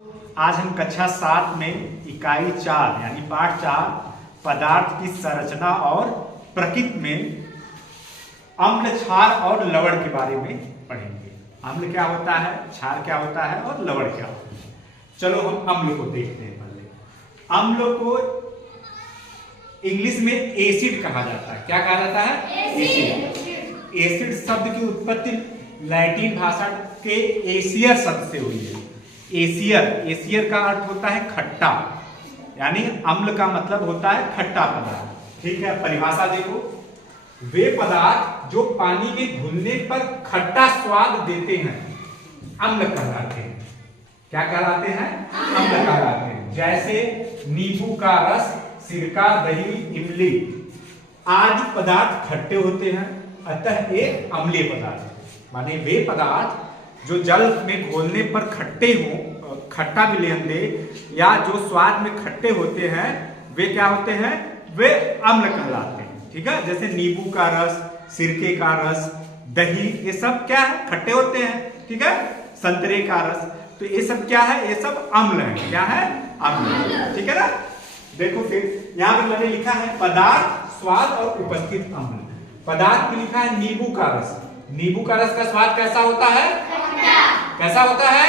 आज हम कक्षा 7 में इकाई 4 यानी पाठ 4 पदार्थ की संरचना और प्रकृति में अम्ल, क्षार और लवण के बारे में पढ़ेंगे। अम्ल क्या होता है, क्षार क्या होता है और लवण क्या होता है। चलो हम अम्ल को देखते हैं। पहले अम्ल को इंग्लिश में एसिड कहा जाता है। क्या कहा जाता है? एसिड। एसिड शब्द की उत्पत्ति लैटिन भाषा के एसियर शब्द से हुई है। एसियर का अर्थ होता है खट्टा, यानी अम्ल का मतलब होता है खट्टा पदार्थ। ठीक है, परिभाषा देखो, वे पदार्थ जो पानी में घुलने पर खट्टा स्वाद देते हैं अम्ल कहलाते हैं। क्या कहलाते हैं? अम्ल कहलाते हैं। जैसे नींबू का रस, सिरका, दही, इमली आदि पदार्थ खट्टे होते हैं, अतः ये अम्लीय पदार्थ है। माने वे पदार्थ जो जल में घोलने पर खट्टे हो, खट्टा भी लेन दे या जो स्वाद में खट्टे होते हैं, वे क्या होते हैं? वे अम्ल कहलाते हैं। ठीक है, जैसे नींबू का रस, सिरके का रस, दही, ये सब क्या है? खट्टे होते हैं। ठीक है, संतरे का रस, तो ये सब क्या है? ये सब अम्ल है। क्या है? अम्ल। ठीक है ना। देखो फिर यहाँ पर मैंने लिखा है पदार्थ, स्वाद और उपस्थित अम्ल। पदार्थ में लिखा है नींबू का रस। नींबू का रस का स्वाद कैसा होता है? कैसा होता है?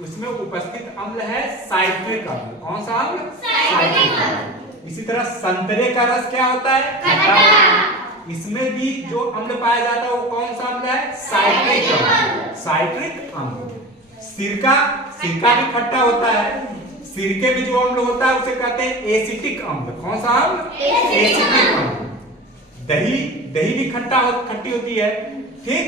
उसमें उपस्थित अम्ल है साइट्रिक अम्ल। कौन सा अम्ल? साइट्रिक अम्ल। इसी तरह संतरे का रस क्या होता है? खट्टा। इसमें भी जो अम्ल पाया जाता है वो कौन सा अम्ल है? साइट्रिक अम्ल। साइट्रिक अम्ल। सिरका भी खट्टा होता है। सिरके में जो अम्ल होता है उसे कहते हैं एसिटिक अम्ल। कौन सा अम्ल? एसिटिक अम्ल। दही भी खट्टी होती है। ठीक,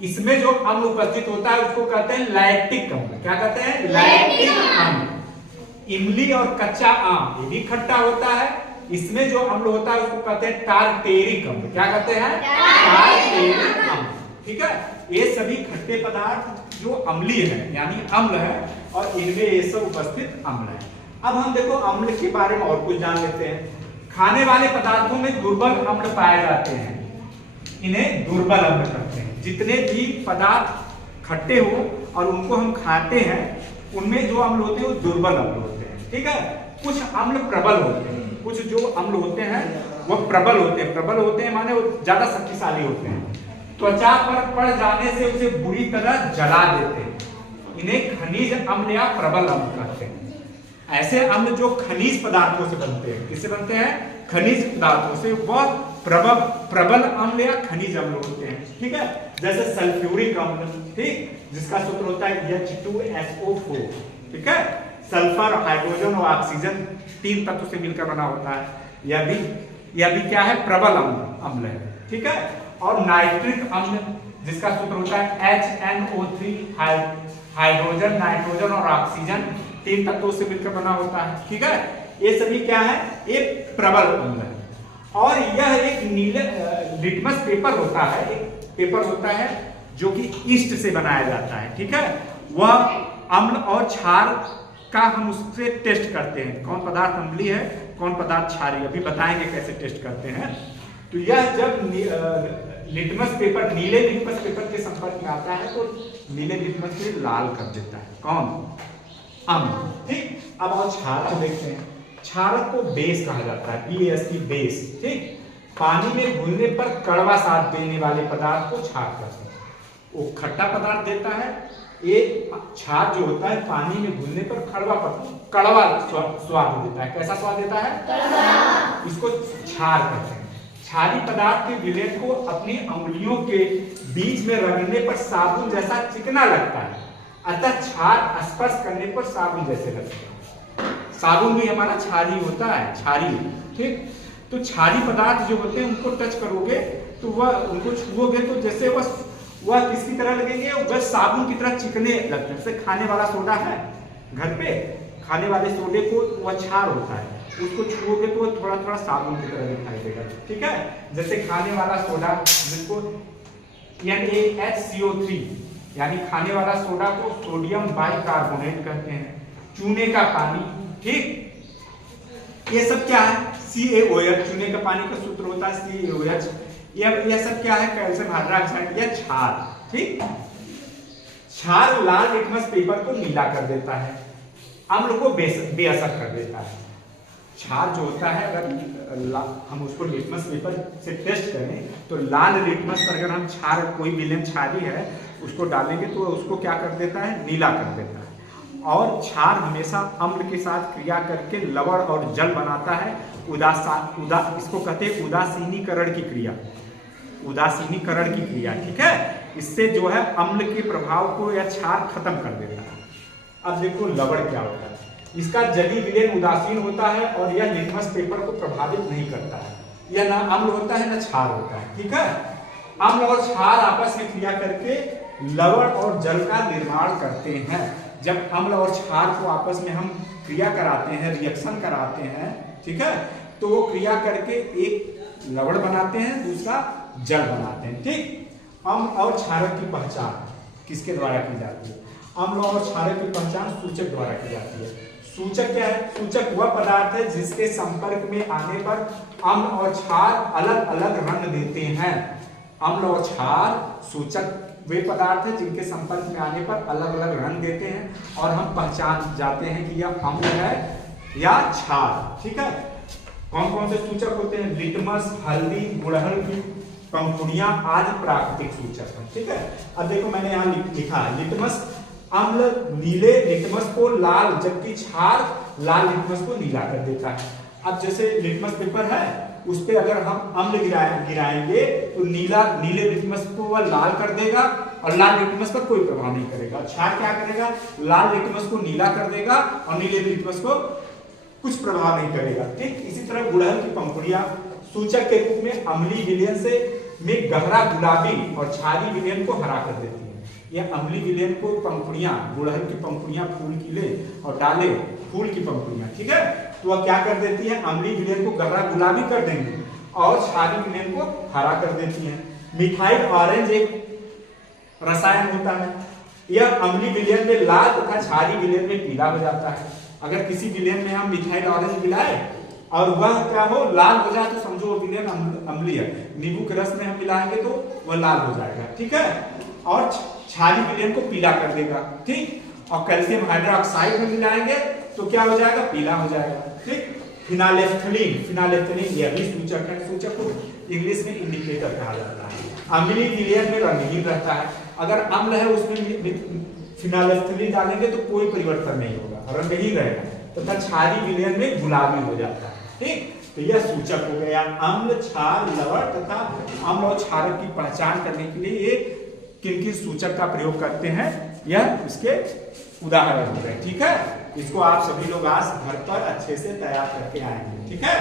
इसमें जो अम्ल उपस्थित होता है उसको कहते हैं लैक्टिक अम्ल। क्या कहते हैं? लैक्टिक अम्ल। इमली और कच्चा आम ये भी खट्टा होता है। इसमें जो अम्ल होता है उसको कहते हैं टार्टेरिक अम्ल। क्या कहते हैं? टार्टेरिक अम्ल। ठीक है, ये सभी खट्टे पदार्थ जो अम्लीय है यानी अम्ल है, और इनमें ये सब उपस्थित अम्ल है। अब हम देखो अम्ल के बारे में और कुछ जान लेते हैं। खाने वाले पदार्थों में दुर्बल अम्ल पाए जाते हैं, इन्हें दुर्बल अम्ल कहते हैं। जितने भी पदार्थ खट्टे हो और उनको हम खाते हैं, उनमें जो अम्ल होते हैं वो दुर्बल अम्ल होते हैं। ठीक है, कुछ अम्ल प्रबल होते हैं। कुछ जो अम्ल होते हैं वो प्रबल होते हैं। प्रबल होते हैं माने वो ज्यादा शक्तिशाली होते हैं। त्वचा पर पड़ जाने से उसे बुरी तरह जला देते हैं। इन्हें खनिज अम्ल या प्रबल अम्ल कहते हैं। ऐसे अम्ल जो खनिज पदार्थों से बनते हैं। किससे बनते हैं? खनिज पदार्थों से, वह प्रबल अम्ल या खनिज अम्ल होते हैं। ठीक है, जैसे सल्फ्यूरिक अम्ल, ठीक, जिसका सूत्र होता है H2SO4। ठीक है, सल्फर, हाइड्रोजन और ऑक्सीजन 3 तत्वों से मिलकर बना होता है। यह भी क्या है? प्रबल अम्ल है। ठीक है, और नाइट्रिक अम्ल जिसका सूत्र होता है HNO3, हाइड्रोजन, नाइट्रोजन और ऑक्सीजन 3 तत्वों से मिलकर बना होता है। ठीक है, ये सभी क्या है? ये प्रबल अम्ल है। और यह एक नीले लिटमस पेपर होता है। एक पेपर होता है जो कि ईस्ट से बनाया जाता है। ठीक है, वह अम्ल और क्षार का हम उससे टेस्ट करते हैं, कौन पदार्थ अम्लीय है, कौन पदार्थ क्षारीय। अभी बताएंगे कैसे टेस्ट करते हैं। तो यह जब लिटमस पेपर, नीले लिटमस पेपर के संपर्क में आता है तो नीले लिटमस पेपर लाल कर देता है। कौन? अम्ल। ठीक, अब और क्षार को देखते हैं। क्षारक को बेस कहा जाता है, BASE, बेस। ठीक, पानी में घुलने पर कड़वा स्वाद देने वाले पदार्थ को क्षार कहते हैं। वो खट्टा पदार्थ देता है। ये क्षार जो होता है पानी में घुलने पर कड़वा स्वाद देता है। कैसा स्वाद देता है? कड़वा। इसको क्षार कहते हैं। क्षारी पदार्थ के विलेन को अपनी अंगुलियों के बीच में रगड़ने पर साबुन जैसा चिकना लगता है, अतः क्षार स्पर्श करने पर साबुन जैसे लगता है। साबुन भी हमारा क्षारी होता है, क्षारी। ठीक, तो क्षारी पदार्थ जो होते हैं उनको टच करोगे तो वह, उनको छुओगे तो जैसे वह किसकी तरह लगेंगे? वह साबुन की तरह चिकने लगते हैं। जैसे खाने वाला सोडा है घर पे, खाने वाले सोडे को वह क्षार होता है, उसको छुओगे तो वह थोड़ा थोड़ा साबुन की तरह दिखाई देगा। ठीक है, जैसे खाने वाला सोडा जिसको NaHCO3 यानी खाने वाला सोडा को सोडियम बाइकार्बोनेट कहते हैं। चूने का पानी, ठीक, ये सब क्या है? CaOH। चूने का पानी का सूत्र होता है CaOH। यह सब क्या है? कैल्शियम हाइड्रोक्साइड या क्षार। ठीक, क्षार लाल लिटमस पेपर को नीला कर देता है, अम्ल को बेअसर कर देता है। क्षार जो होता है अगर हम उसको लिटमस पेपर से टेस्ट करें तो लाल लिटमस पर अगर हम क्षार कोई विलेन क्षारी है उसको डालेंगे तो उसको क्या कर देता है, नीला कर देता है। और क्षार हमेशा अम्ल के साथ क्रिया करके लवण और जल बनाता है। इसको कहते हैं उदासीनीकरण की क्रिया, उदासीनीकरण की क्रिया, ठीक है। इससे जो है अम्ल के प्रभाव को यह क्षार खत्म कर देता है। अब देखो लवण क्या होता है, इसका जलीय विलेन उदासीन होता है और यह लिटमस पेपर को प्रभावित नहीं करता है। यह ना अम्ल होता है ना क्षार होता है, ठीक है। अम्ल और क्षार आपस में क्रिया करके लवण और जल का निर्माण करते हैं। जब अम्ल और क्षार को आपस में हम क्रिया कराते हैं, रिएक्शन कराते हैं, ठीक है, तो वो क्रिया करके एक लवण बनाते हैं, दूसरा जल बनाते हैं, ठीक। अम्ल और क्षारक की पहचान किसके द्वारा की जाती है? अम्ल और क्षारक की पहचान सूचक द्वारा की जाती है। सूचक क्या है? सूचक वह पदार्थ है जिसके संपर्क में आने पर अम्ल और क्षार अलग अलग रंग देते हैं। अम्ल और क्षार सूचक वे पदार्थ हैं जिनके संपर्क में आने पर अलग अलग रंग देते हैं और हम पहचान जाते हैं कि यह अम्ल है या क्षार, ठीक है। कौन कौन से सूचक होते हैं? लिटमस, हल्दी, गुड़हल की पंखुड़ियां आदि प्राकृतिक सूचक हैं, ठीक है। अब देखो मैंने यहाँ लिखा है लिटमस अम्ल नीले लिटमस को लाल, जबकि क्षार लाल लिटमस को नीला कर देता है। अब जैसे लिटमस पेपर है उस पे अगर हम अम्ल गिराएंगे तो नीले लिटमस को वह लाल कर देगा और लाल लिटमस पर कोई प्रभाव नहीं करेगा। क्षार क्या करेगा? लाल लिटमस को नीला कर देगा और नीले लिटमस को कुछ प्रभाव नहीं करेगा, ठीक। इसी तरह गुड़हल की पंखुड़ियां सूचक के रूप में अम्लीय विलयन से में गहरा गुलाबी और क्षारीय विलयन को हरा कर देती है। यह अम्लीय विलयन को पंखुड़ियां, गुड़हल की पंखुड़ियां फूल की ले और डाले फूल की पंखुड़ियां, ठीक है, तो वह क्या कर देती है? अम्लीय विलयन को गहरा गुलाबी कर देंगे और क्षारीय विलयन को हरा कर देती है। मिथाइल ऑरेंज एक रसायन होता है, यह अम्लीय विलयन में लाल तथा क्षारीय विलयन में पीला हो जाता है। अगर किसी विलयन में हम मिथाइल ऑरेंज मिलाए और वह क्या हो, लाल हो जाए तो समझो वो विलयन अम्लीय है। नींबू के रस में हम मिलाएंगे तो वह लाल हो जाएगा, ठीक है, और क्षारीय विलयन को पीला कर देगा, ठीक। और कैल्शियम हाइड्रोक्साइड में मिलाएंगे तो क्या हो जाएगा? पीला हो जाएगा, ठीक। फिनालेफ्थलीन यह भी सूचक है। सूचक को इंग्लिश में इंडिकेटर कहा जाता है। अम्लीय विलयन में रंगहीन रहता है। अगर अम्ल है उसमें फिनालेफ्थलीन डालेंगे तो कोई परिवर्तन नहीं होगा, रंगहीन रहेगा, तथा क्षारीय विलयन में गुलाबी हो जाता है, ठीक। तो यह सूचक हो गया। अम्ल, क्षार, लवण तथा अम्ल और क्षारक की पहचान करने के लिए ये किन किन सूचक का प्रयोग करते हैं, यह उसके उदाहरण हो गए, ठीक है। इसको आप सभी लोग आज घर पर अच्छे से तैयार करके आएंगे, ठीक है।